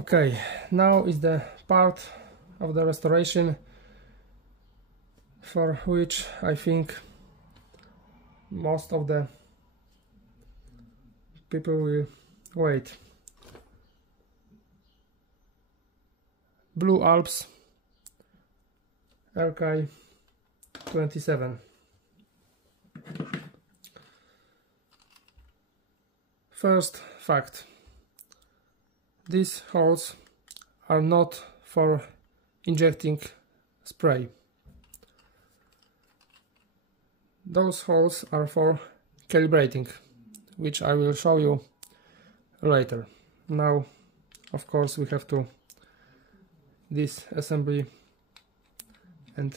Okay, now is the part of the restoration for which I think most of the people will wait. Blue Alps RK 27. First fact: these holes are not for injecting spray. Those holes are for calibrating, which I will show you later. Now, of course, we have to disassembly and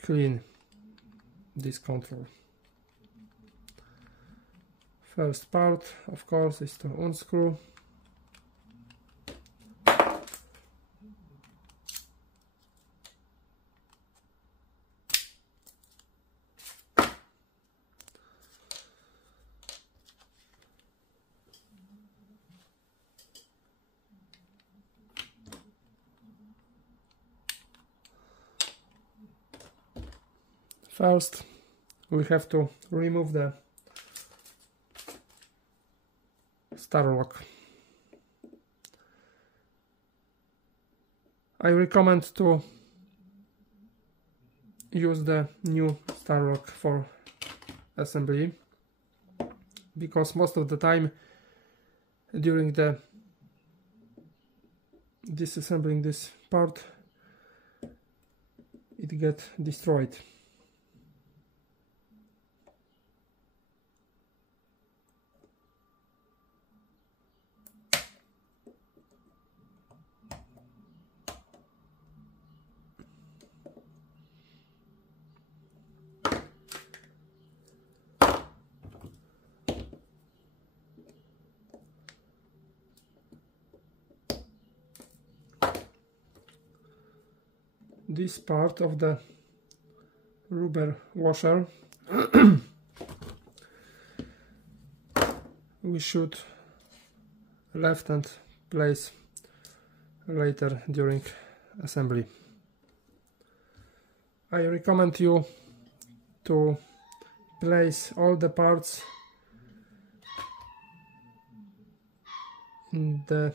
clean this control. First part, of course, is to unscrew. First, we have to remove the star lock. I recommend to use the new star lock for assembly, because most of the time during the disassembling this part it gets destroyed. This part of the rubber washer we should left and place later during assembly. I recommend you to place all the parts in the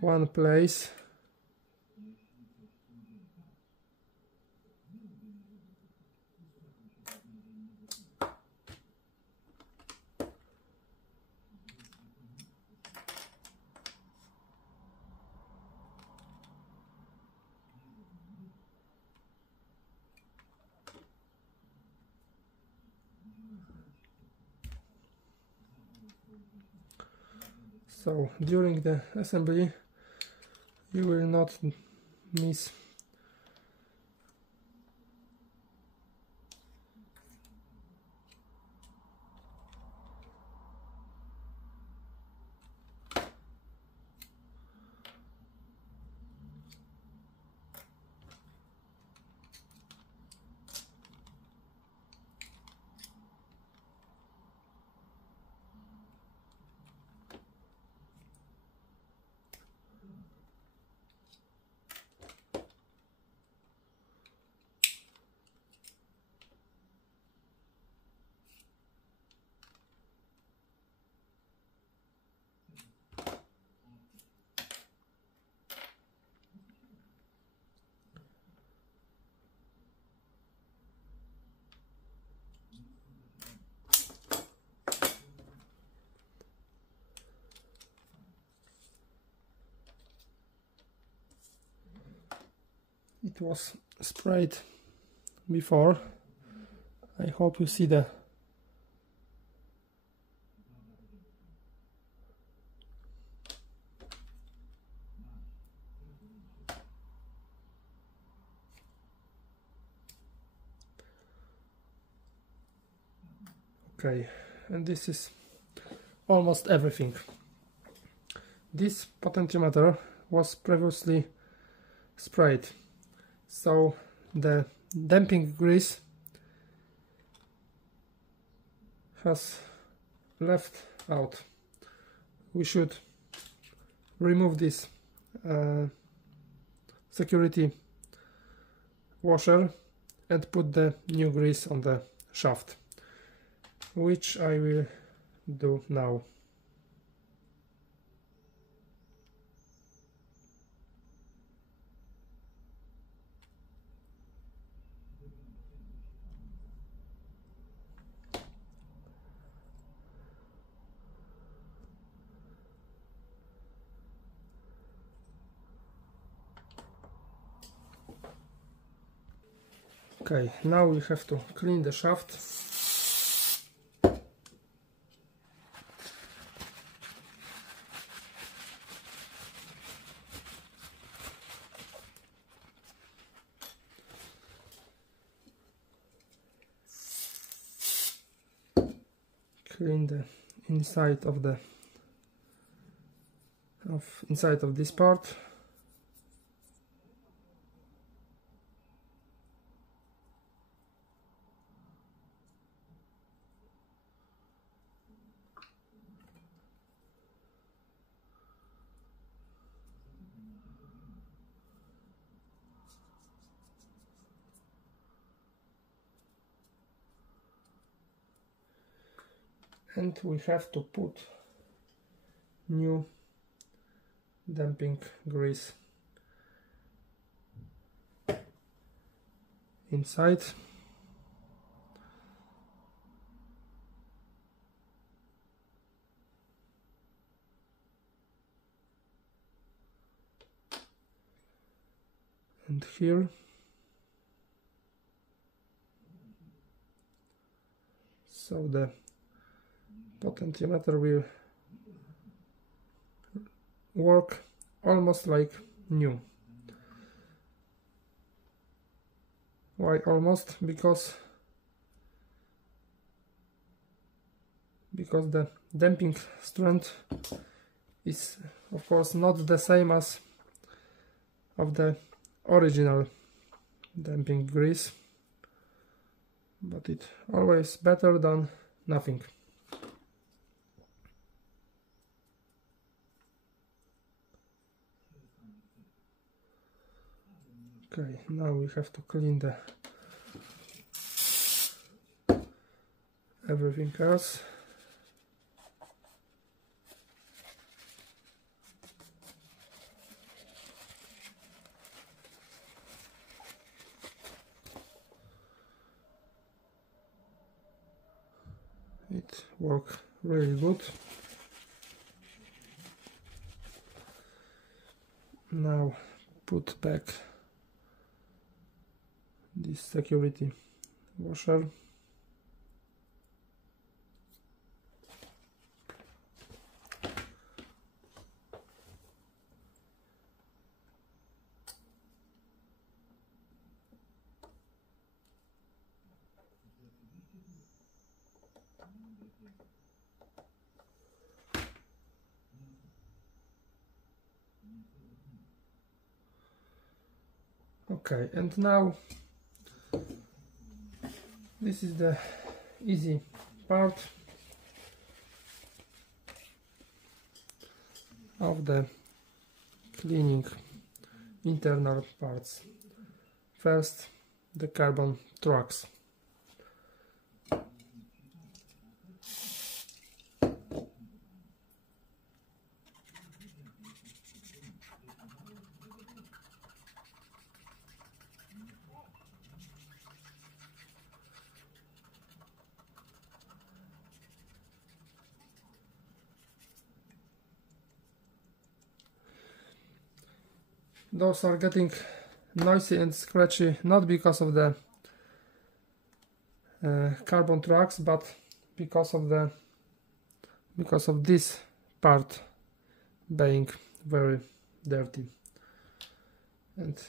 one place. So during the assembly you will not miss it was sprayed before. I hope you see the okay, and this is almost everything. This potentiometer was previously sprayed, so the damping grease has left out, we should remove this security washer and put the new grease on the shaft, which I will do now. Okay, now we have to clean the shaft. Clean the inside of this part. And we have to put new damping grease inside. And here. So the potentiometer will work almost like new. Why almost? Because the damping strength is of course not the same as of the original damping grease, but it's always better than nothing. Okay, now we have to clean everything else. It works really good. Now put back this security washer. Okay, and now this is the easy part of the cleaning internal parts. First, the carbon tracks. Those are getting noisy and scratchy not because of the carbon tracks, but because of this part being very dirty. And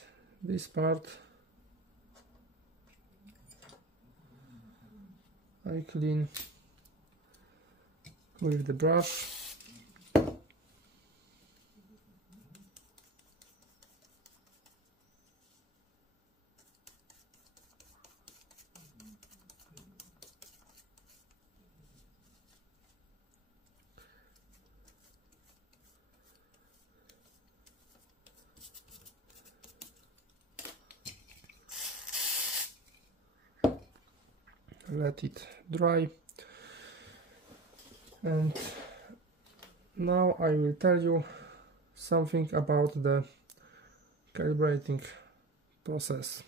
this part I clean with the brush. let it dry. And now I will tell you something about the calibrating process.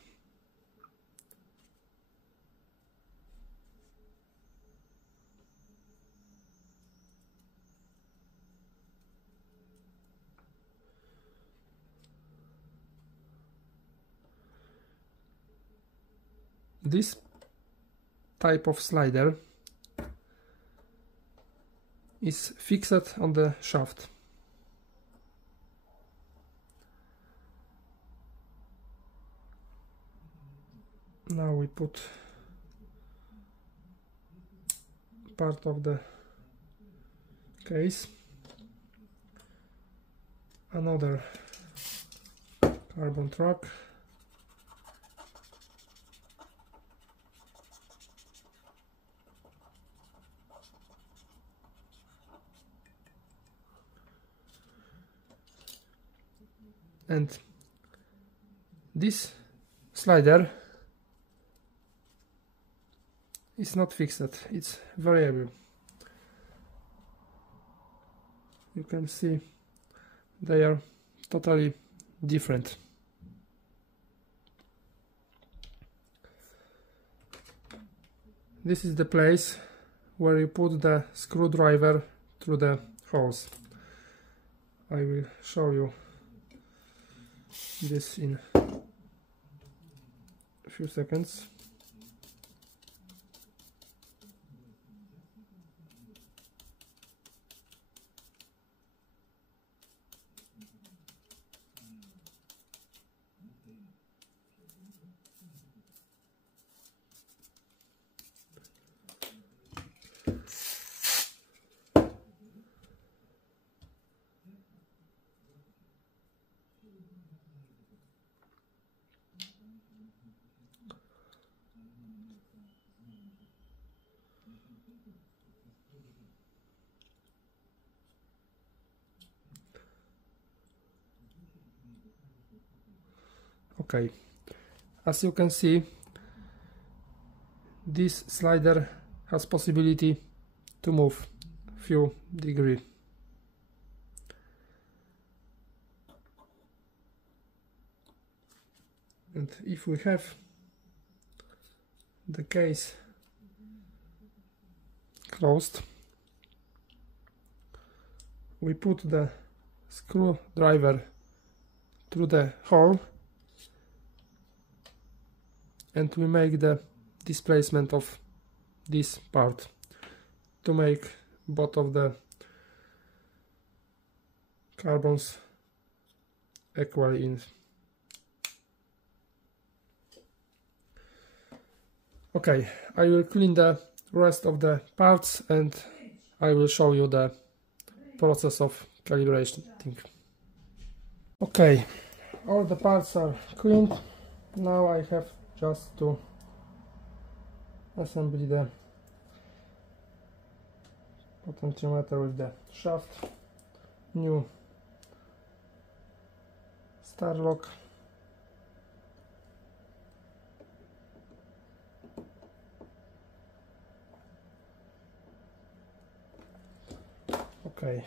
This type of slider is fixed on the shaft. Now we put part of the case, another carbon track, and this slider is not fixed, it's variable. You can see they are totally different. This is the place where you put the screwdriver through the holes. I will show you this in a few seconds. Okay, as you can see, this slider has possibility to move few degrees. And if we have the case closed, we put the screwdriver through the hole and we make the displacement of this part to make both of the carbons equally in. Okay, I will clean the rest of the parts and I will show you the process of calibrating. Okay, all the parts are cleaned. Now I have just to assemble the potentiometer with the shaft, new star lock, okay,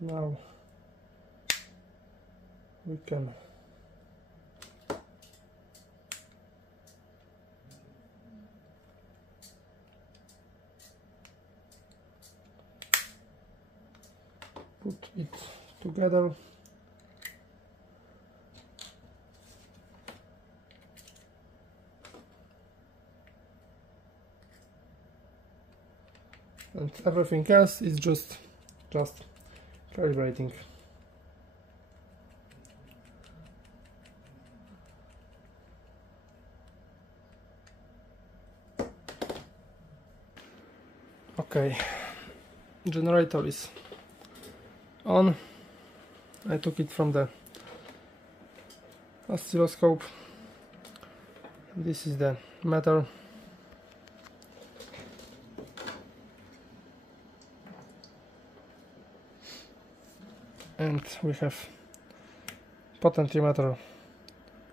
now we can put it together. And everything else is just calibrating. Okay, generator is on. I took it from the oscilloscope. This is the meter. And we have potentiometer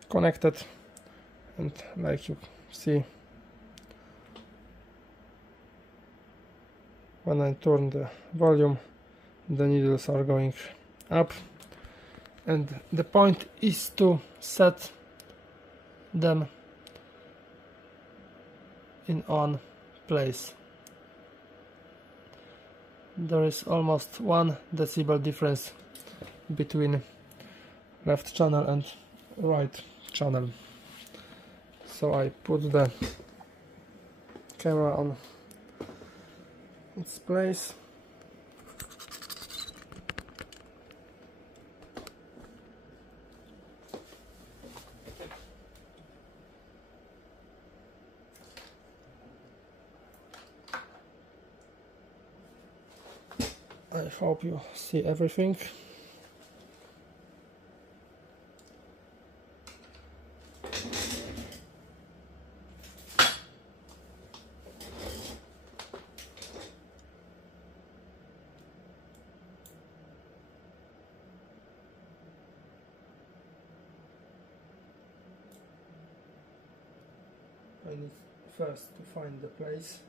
connected, and like you see, when I turn the volume, the needles are going up, and the point is to set them in on place. There is almost 1 decibel difference between left channel and right channel. So I put the camera on its place. I hope you see everything. I need first to find the place.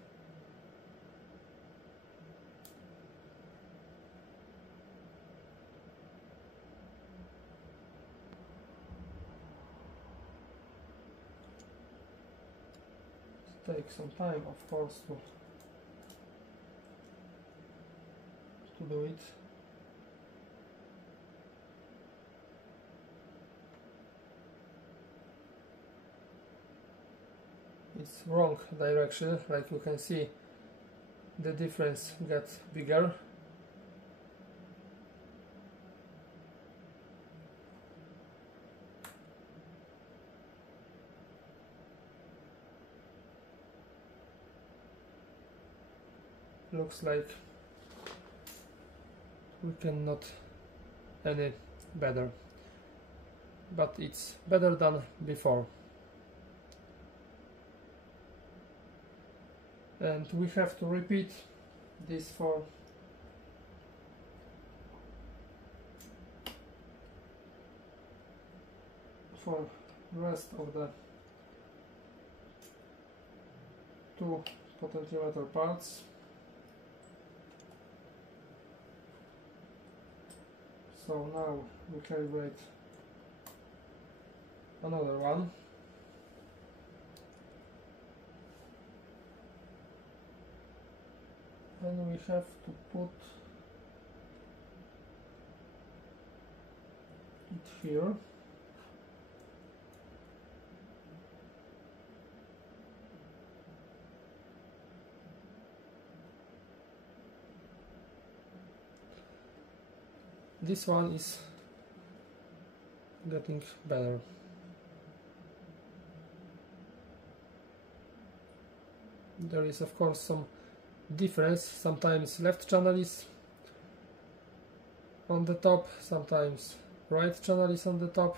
Take some time, of course, to do it. It's wrong direction, like you can see the difference gets bigger. Looks like we cannot any better, but it's better than before. And we have to repeat this for rest of the 2 potentiometer parts. So now we calibrate another one. And we have to put it here. This one is getting better. There is of course some difference. Sometimes left channel is on the top, sometimes right channel is on the top.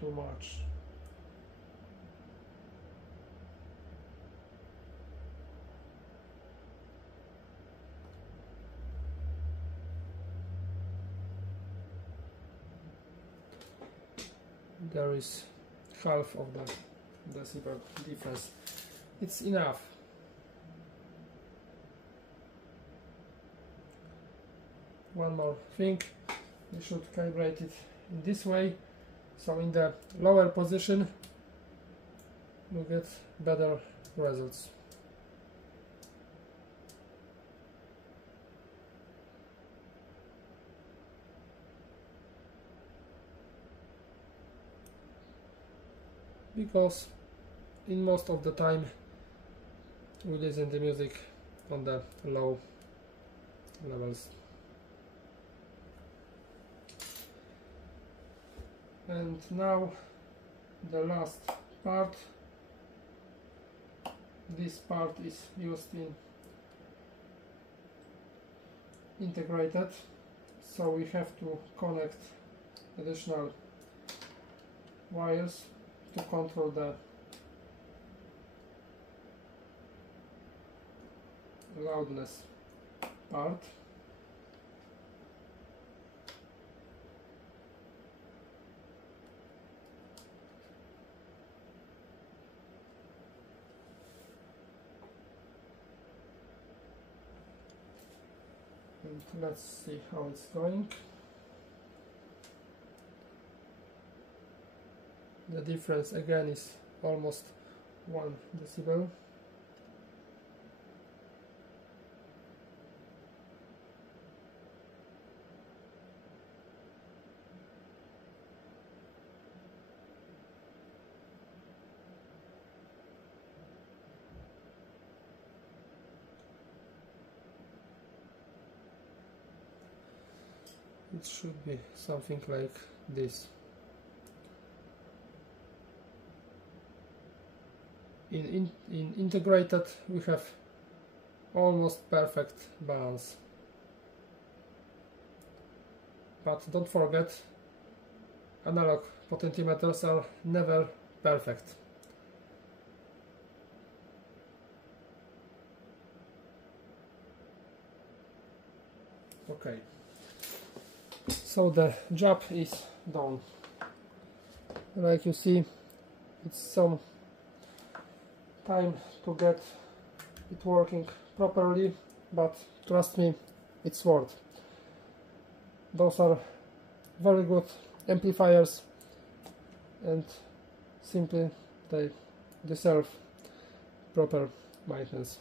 Too much. There is half of the decibel difference. It's enough. One more thing, you should calibrate it in this way. So in the lower position you get better results. Because in most of the time we listen to music on the low levels. And now the last part. This part is used in integrated, so we have to connect additional wires to control the loudness part. And let's see how it's going. The difference again is almost 1 decibel. It should be something like this. In integrated we have almost perfect balance, but don't forget, analog potentiometers are never perfect. Okay, so the job is done. Like you see, it's some time to get it working properly, but trust me, it's worth. Those are very good amplifiers and simply they deserve proper maintenance.